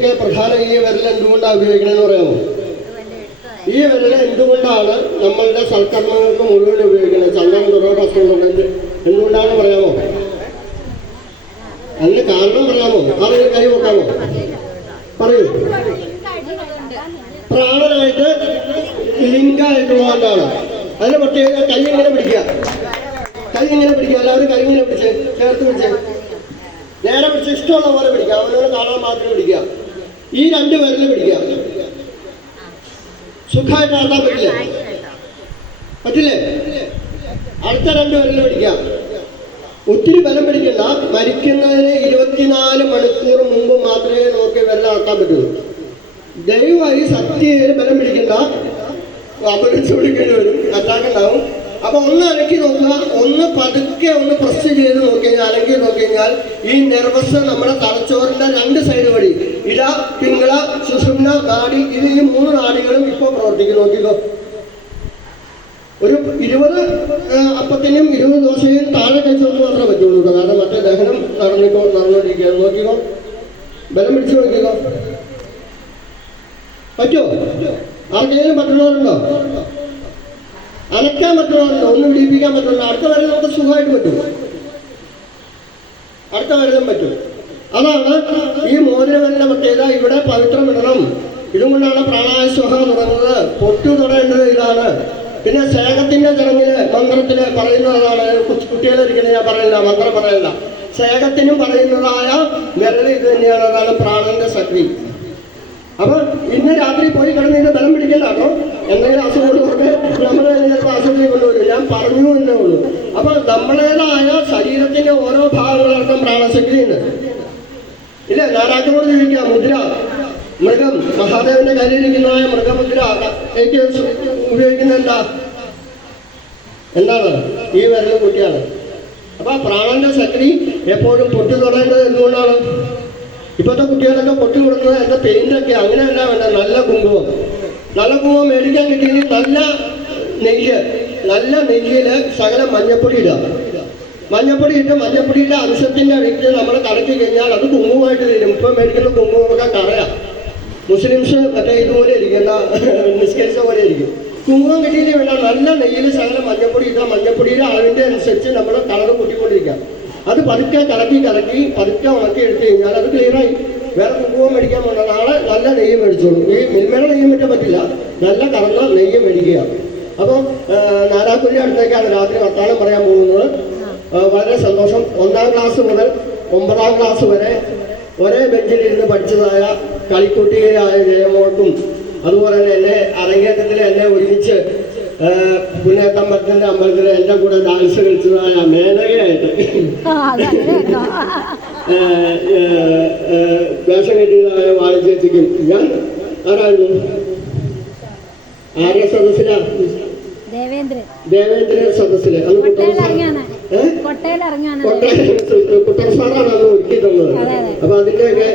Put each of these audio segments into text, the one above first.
പൂജയ്ക്ക് പ്രധാന ഈ വിരൽ എന്തുകൊണ്ടാണ് ഉപയോഗിക്കണമെന്ന് പറയാമോ? ഈ വിരൽ എന്തുകൊണ്ടാണ് നമ്മളുടെ സൽക്കർമ്മങ്ങൾക്ക് മുഴുവൻ ഉപയോഗിക്കുന്നത്? ചന്ദനം തുറന്ന പ്രശ്നങ്ങളുണ്ടെങ്കിൽ എന്തുകൊണ്ടാണെന്ന് പറയാമോ? അതിന് കാരണം പറയാമോ? ആരെയും കൈ വെക്കാമോ? പറയൂ. പ്രാണനായിട്ട് ലിങ്കായിട്ടുള്ളതുകൊണ്ടാണ്. അതിന് പ്രത്യേക കൈ ഇങ്ങനെ പിടിക്കുക, കൈ ഇങ്ങനെ പിടിക്കുക. എല്ലാവരും കൈ ഇങ്ങനെ പിടിച്ച് ചേർത്ത് പിടിച്ച് നേരെ പിടിച്ച് ഇഷ്ടമുള്ള പോലെ പിടിക്കുക. അവനോട് കാണാൻ മാത്രം പിടിക്കുക. ഈ രണ്ട് വിരൽ പിടിക്കുക. സുഖമായിട്ട് നടത്താൻ പറ്റില്ലേ? പറ്റില്ലേ? അടുത്ത രണ്ട് വിരൽ പിടിക്കുക. ഒത്തിരി ബലം പിടിക്കണ്ട. മരിക്കുന്നതിന് 24 മണിക്കൂർ മുമ്പ് മാത്രമേ നമുക്ക് വിരൽ നടത്താൻ പറ്റുള്ളൂ. ദയവായി സത്യയിൽ ബലം പിടിക്കണ്ട. ആംബുലൻസ് വിളിക്കേണ്ടി വരും, അറ്റാക്ക് ഉണ്ടാവും. അപ്പൊ ഒന്ന് അനക്കി നോക്കുക, ഒന്ന് പതുക്കെ ഒന്ന് പ്രസ് ചെയ്ത് നോക്കിക്കഴിഞ്ഞാൽ, അനക്കി നോക്കിക്കഴിഞ്ഞാൽ ഈ നെർവസ് നമ്മുടെ തലച്ചോറിന്റെ 2 സൈഡ് വഴി ഇട, പിങ്കള, സുഷുമ്ന നാഡി, ഇത് ഈ 3 നാഡികളും ഇപ്പോൾ പ്രവർത്തിക്കും. നോക്കിക്കോ. ഒരു 20 അപ്പത്തിനും 20 ദോശയും താഴെ കഴിച്ചുകൊണ്ട് മാത്രമേ പറ്റുള്ളൂ. കാരണം മറ്റേ ദഹനം നടന്നുകൊണ്ടിരിക്കുക. നോക്കിക്കോ, ബലം പിടിച്ചു നോക്കിക്കോ. പറ്റുമോ? ആർക്കെങ്കിലും പറ്റുന്നവരുണ്ടോ? അനക്കാൻ പറ്റുന്നവരുണ്ടോ? ഒന്ന് പിടിപ്പിക്കാൻ പറ്റുന്നുണ്ടോ? അടുത്ത വരെ നമുക്ക് സുഖമായിട്ട് പറ്റും. അടുത്ത വരലും പറ്റും. അതാണ് ഈ മോതിരവലിന്റെ പ്രത്യേകത. ഇവിടെ പവിത്രം ഇടണം. ഇതുകൊണ്ടാണ് പ്രാണായാമ തുടങ്ങുന്നത്. പൊട്ടു തൊടേണ്ടത് ഇതാണ്. പിന്നെ സേകത്തിന്റെ ചടങ്ങില് മന്ത്രത്തില് പറയുന്നതാണ്. കുട്ടികളിരിക്കുന്നത് ഞാൻ പറയില്ല, മന്ത്രം പറയില്ല. സേകത്തിനും പറയുന്നതായ വിരൽ ഇത് തന്നെയാണ്. അതാണ് പ്രാണന്റെ ശക്തി. അപ്പൊ ഇന്ന് രാത്രി പോയി കിടന്നതിന് ബലം പിടിക്കണ്ട കേട്ടോ. എന്തെങ്കിലും അസുഖങ്ങളൊക്കെ നമ്മളെ ചിലപ്പോൾ അസുഖം കൊണ്ടുവരും. ഞാൻ പറഞ്ഞു എന്നേ ഉള്ളൂ. അപ്പൊ നമ്മളേതായ ശരീരത്തിന്റെ ഓരോ ഭാഗങ്ങൾക്കും പ്രാണശക്തിയുണ്ട്. ഇല്ല, നാരായണനോട് ചോദിക്കാം. മുദ്ര, മൃഗം, മഹാദേവന്റെ കയ്യിലിരിക്കുന്നതായ മൃഗമുദ്ര എനിക്ക് ഉപയോഗിക്കുന്ന എന്താണ്? ഈ വിരൽ കുട്ടിയാണ്. അപ്പൊ പ്രാണന്റെ ശക്തി എപ്പോഴും പൊട്ടി തുടങ്ങേണ്ടത് എന്തുകൊണ്ടാണ്? ഇപ്പോഴത്തെ കുട്ടികളൊക്കെ പൊട്ടി കൊടുക്കുന്നത് എൻ്റെ പെയിൻ്റൊക്കെ അങ്ങനെയല്ല വേണ്ട. നല്ല കുങ്കുമം, നല്ല കുങ്കുമം മേടിക്കാൻ കിട്ടിയെങ്കിൽ നല്ല നെയ്യ്, നല്ല നെയ്യിൽ ശകലം മഞ്ഞപ്പൊടി ഇടുക. മഞ്ഞപ്പൊടി ഇട്ട് മഞ്ഞപ്പൊടിയുടെ അംശത്തിൻ്റെ ഇടയ്ക്ക് നമ്മൾ കലക്കി കഴിഞ്ഞാൽ അത് കുങ്കുമമായിട്ട് തരും. ഇപ്പം മേടിക്കുന്ന കുങ്കുമമൊക്കെ കറയാം. മുസ്ലിംസ് മറ്റേ ഇതുപോലെ ഇരിക്കുന്ന നിസ്കരിച്ച പോലെ ഇരിക്കും. കുങ്കുമം കിട്ടിയിട്ട് വേണ്ട. നല്ല നെയ്യിൽ ശകലം മഞ്ഞപ്പൊടി ഇട്ടാൽ മഞ്ഞപ്പൊടിയുടെ അളവിൻ്റെ അനുസരിച്ച് നമ്മൾ കളർ കൂട്ടിക്കൊണ്ടിരിക്കാം. അത് പതുക്കെ കലക്കി പതുക്കെ ഉണക്കി എടുത്തു കഴിഞ്ഞാൽ അത് ക്ലിയറായി. വേറെ കുങ്കുമം മേടിക്കാൻ പോകണ്ട. നാളെ നല്ല നെയ്യ് മേടിച്ചോളൂ. ഈ മിൽമയുടെ നെയ്യ് മേടിക്കാൻ പറ്റില്ല. നല്ല കറന്ന നെയ്യ് മേടിക്കുക. അപ്പോൾ നാരാക്കുലിൻ്റെ അടുത്തേക്കാണ് രാത്രി വർത്താനം പറയാൻ പോകുന്നത്. വളരെ സന്തോഷം. 1ാം ക്ലാസ് മുതൽ 9ാം ക്ലാസ് വരെ ഒരേ ബെഞ്ചിലിരുന്ന് പഠിച്ചതായ കളിക്കുട്ടിയായ ജയമോൾക്കും അതുപോലെ തന്നെ എന്നെ അരങ്ങേറ്റത്തിൽ എന്നെ ഒരുമിച്ച് പുന്നേത്തമ്പലത്തിന്റെ അമ്പലത്തിൽ എൻ്റെ കൂടെ ഡാൻസ് കളിച്ചതായ മേനകയായിട്ട് വേഷം കെട്ടിയതായ വാണിജ്യത്തിക്കും ഞാൻ ആരായിരുന്നു? ആരുടെ സദസ്സിലാ? ദേവേന്ദ്ര സദസ്സില്. അന്ന് കുട്ടർ സാറാണ് അന്ന് ഒരുക്കി തന്നത്. അപ്പൊ അതിന്റെയൊക്കെ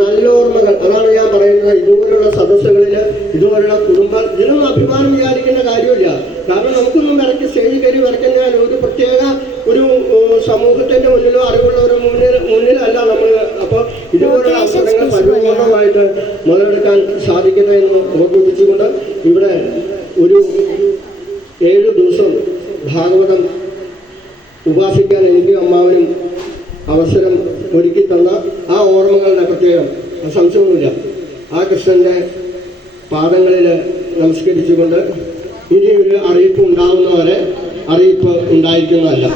നല്ല ഓർമ്മകൾ. അതാണ് ഞാൻ പറയുന്നത്. ഇതുപോലുള്ള സദസ്സുകളില് ഇതുപോലുള്ള കുടുംബം ഇതിനൊന്നും അഭിമാനം വിചാരിക്കേണ്ട കാര്യമില്ല. കാരണം നമുക്കൊന്നും വിറയ്ക്ക് സ്റ്റേജിൽ കയറി വിറയ്ക്കാൻ ഒരു പ്രത്യേക ഒരു സമൂഹത്തിന്റെ മുന്നിലോ അറിവുള്ളവരുടെ മുന്നിലല്ല നമ്മൾ. അപ്പോൾ ഇതുപോലുള്ള അവസരങ്ങൾ പരിപൂർണമായിട്ട് മുതലെടുക്കാൻ സാധിക്കട്ടെ എന്ന് ഓർമ്മിപ്പിച്ചുകൊണ്ട് ഇവിടെ ഒരു 7 ദിവസം ഭാഗവതം ഉപാസിക്കാൻ എനിക്കും അമ്മാവനും അവസരം ഒരുക്കി തന്ന ആ ഓർമ്മകളുടെ പ്രത്യേകം സംശയമൊന്നുമില്ല. ആ കൃഷ്ണന്റെ പാദങ്ങളിൽ നമസ്കരിച്ചുകൊണ്ട് ഇനി ഒരു അറിയിപ്പ് ഉണ്ടാവുന്നവരെ അറിയിപ്പ് ഉണ്ടായിരിക്കുന്നതല്ല.